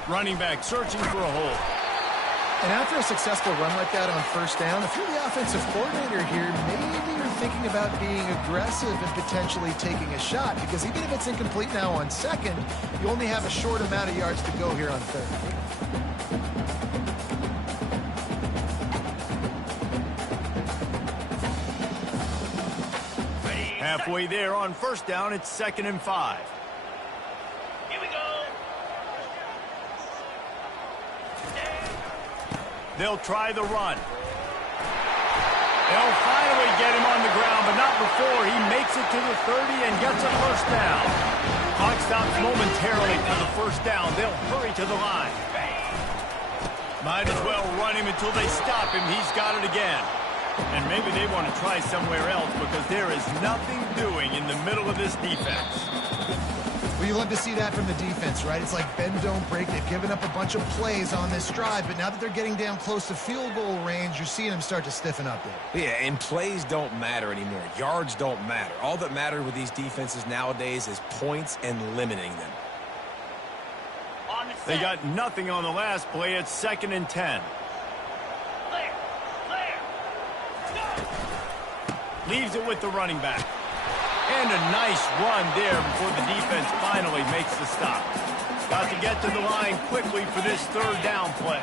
Running back searching for a hole. And after a successful run like that on first down, if you're the offensive coordinator here, maybe you're thinking about being aggressive and potentially taking a shot, because even if it's incomplete now on second, you only have a short amount of yards to go here on third. Halfway there on first down, it's 2nd and 5. Here we go. They'll try the run. They'll finally get him on the ground, but not before he makes it to the 30 and gets a first down. Clock stops momentarily for the first down. They'll hurry to the line. Might as well run him until they stop him. He's got it again. And maybe they want to try somewhere else because there is nothing doing in the middle of this defense. Well, you love to see that from the defense, right? It's like bend, don't break. They've given up a bunch of plays on this drive, but now that they're getting down close to field goal range, you're seeing them start to stiffen up there. Yeah, and plays don't matter anymore. Yards don't matter. All that matters with these defenses nowadays is points and limiting them. On the set. They got nothing on the last play. It's 2nd and 10. Clear. Clear. Leaves it with the running back. And a nice run there before the defense finally makes the stop. Got to get to the line quickly for this 3rd down play.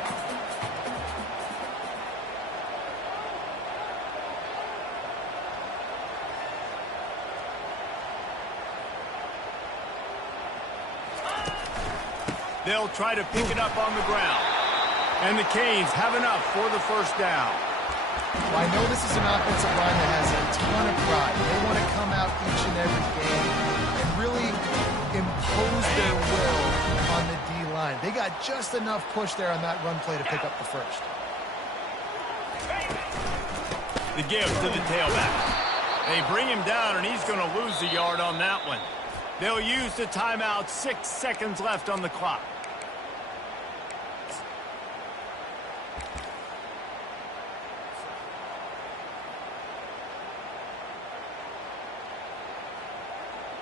They'll try to pick it up on the ground. And the Canes have enough for the first down. Well, I know this is an offensive line that has a ton of pride. They want to come out each and every game and really impose their will on the D-line. They got just enough push there on that run play to pick up the first. The give to the tailback. They bring him down, and he's going to lose a yard on that one. They'll use the timeout. 6 seconds left on the clock.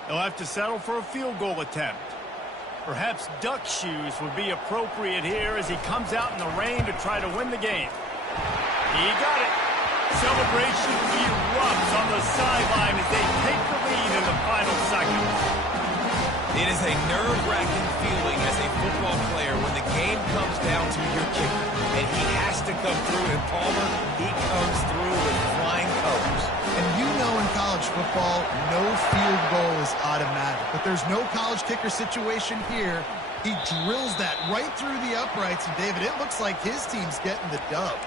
They'll have to settle for a field goal attempt. Perhaps duck shoes would be appropriate here as he comes out in the rain to try to win the game. He got it. Celebration erupts on the the sideline as they take the lead in the final seconds. It is a nerve-wracking feeling as a football player when the game comes down to your kicker. And he has to come through, and Palmer, he comes through with flying colors. And you know in college football, no field goal is automatic. But there's no college kicker situation here. He drills that right through the uprights. And, David, it looks like his team's getting the dub.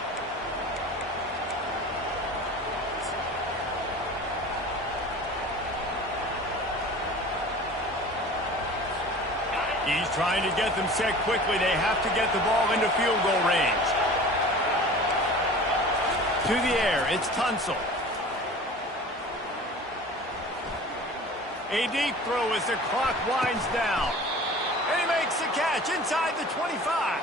He's trying to get them set quickly. They have to get the ball into field goal range. To the air, it's Tunsil. A deep throw as the clock winds down. And he makes the catch inside the 25.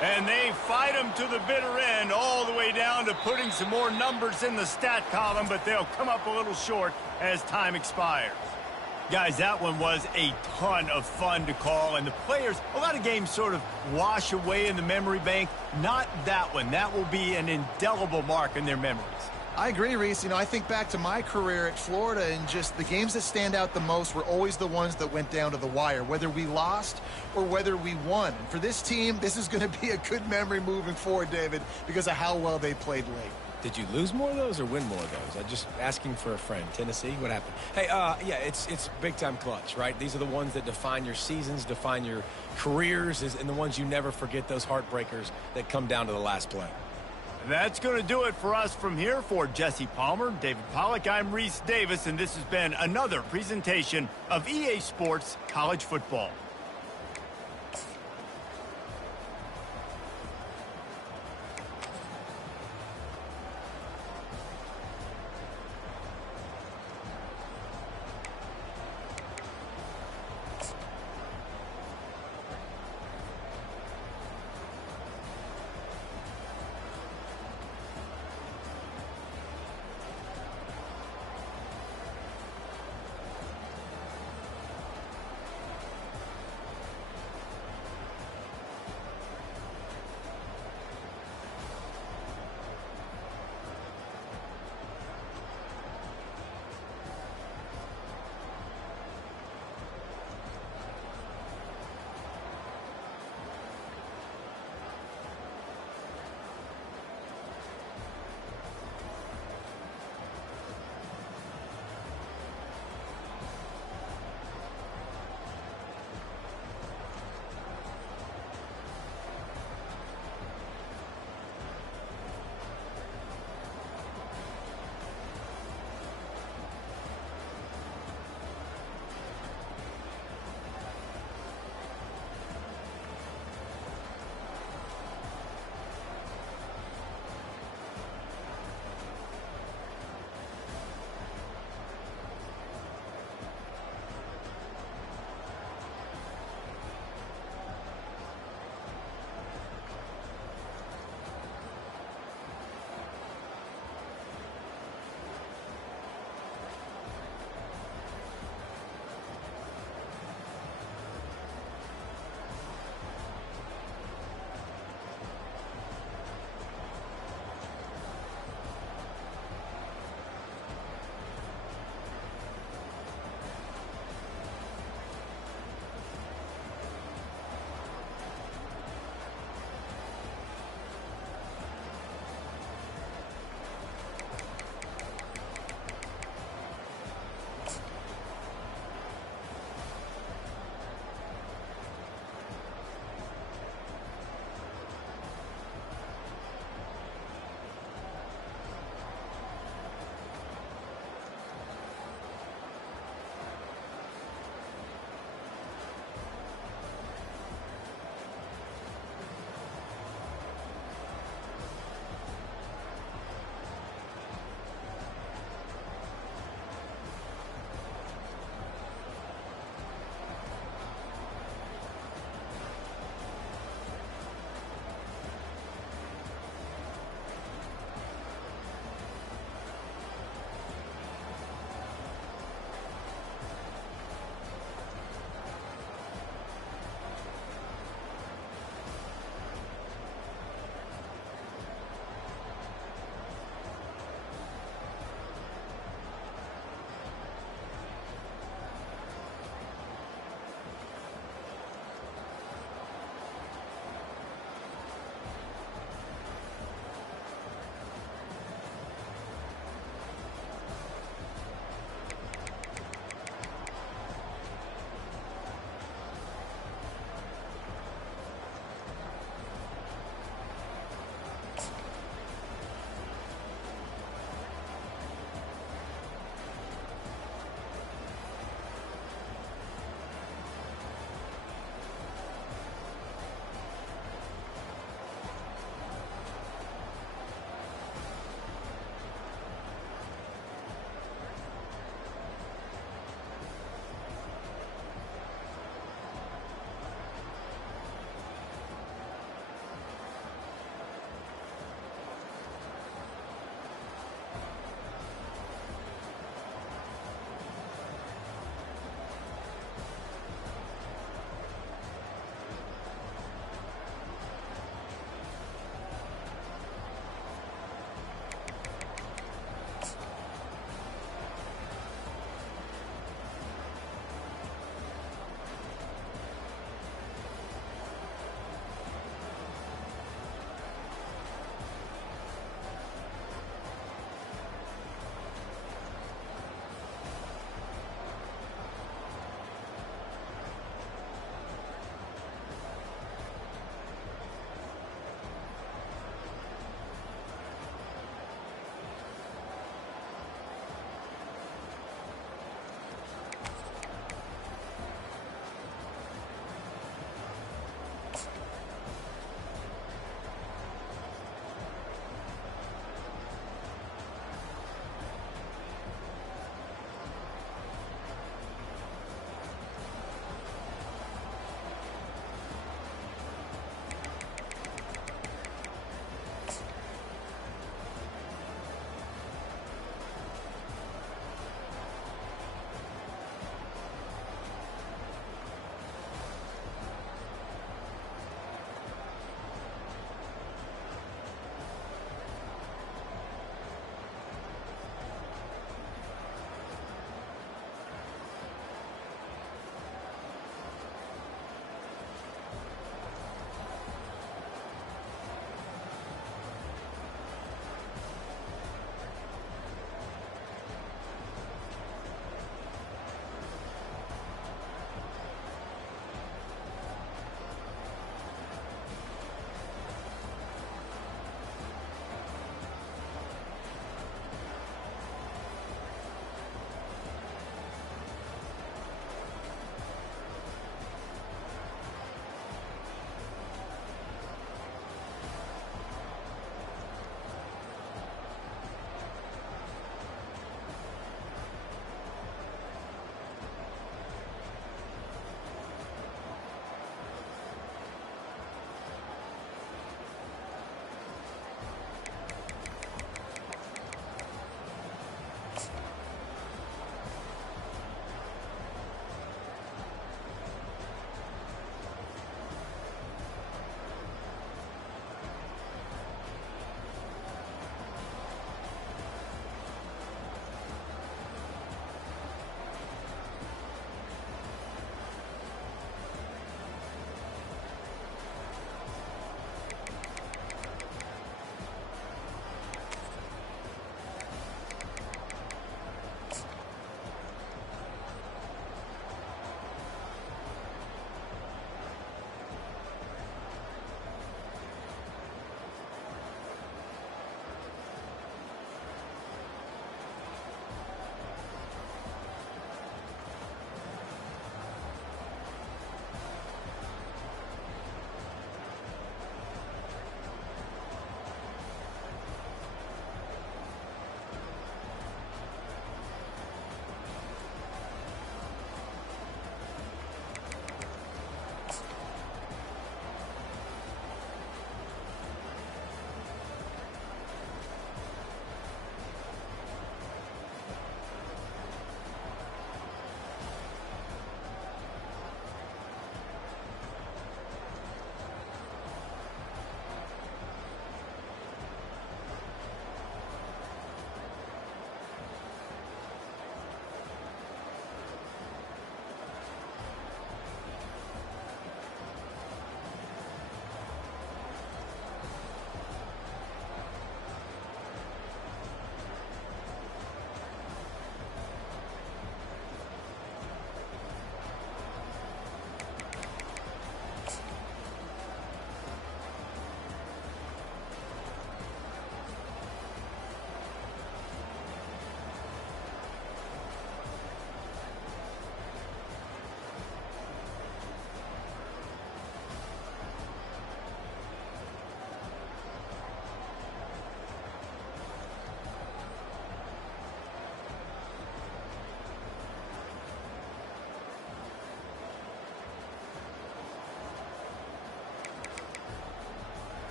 And they fight him to the bitter end, all the way down to putting some more numbers in the stat column, but they'll come up a little short as time expires. Guys, that one was a ton of fun to call, and the players, a lot of games sort of wash away in the memory bank. Not that one. That will be an indelible mark in their memories. I agree, Reese. You know, I think back to my career at Florida, and just the games that stand out the most were always the ones that went down to the wire, whether we lost or whether we won. And for this team, this is going to be a good memory moving forward, David, because of how well they played late. Did you lose more of those or win more of those? I'm just asking for a friend. Tennessee, what happened? Hey, yeah, it's big-time clutch, right? These are the ones that define your seasons, define your careers, and the ones you never forget, those heartbreakers that come down to the last play. That's going to do it for us from here. For Jesse Palmer, David Pollack, I'm Reese Davis, and this has been another presentation of EA Sports College Football.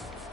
lost.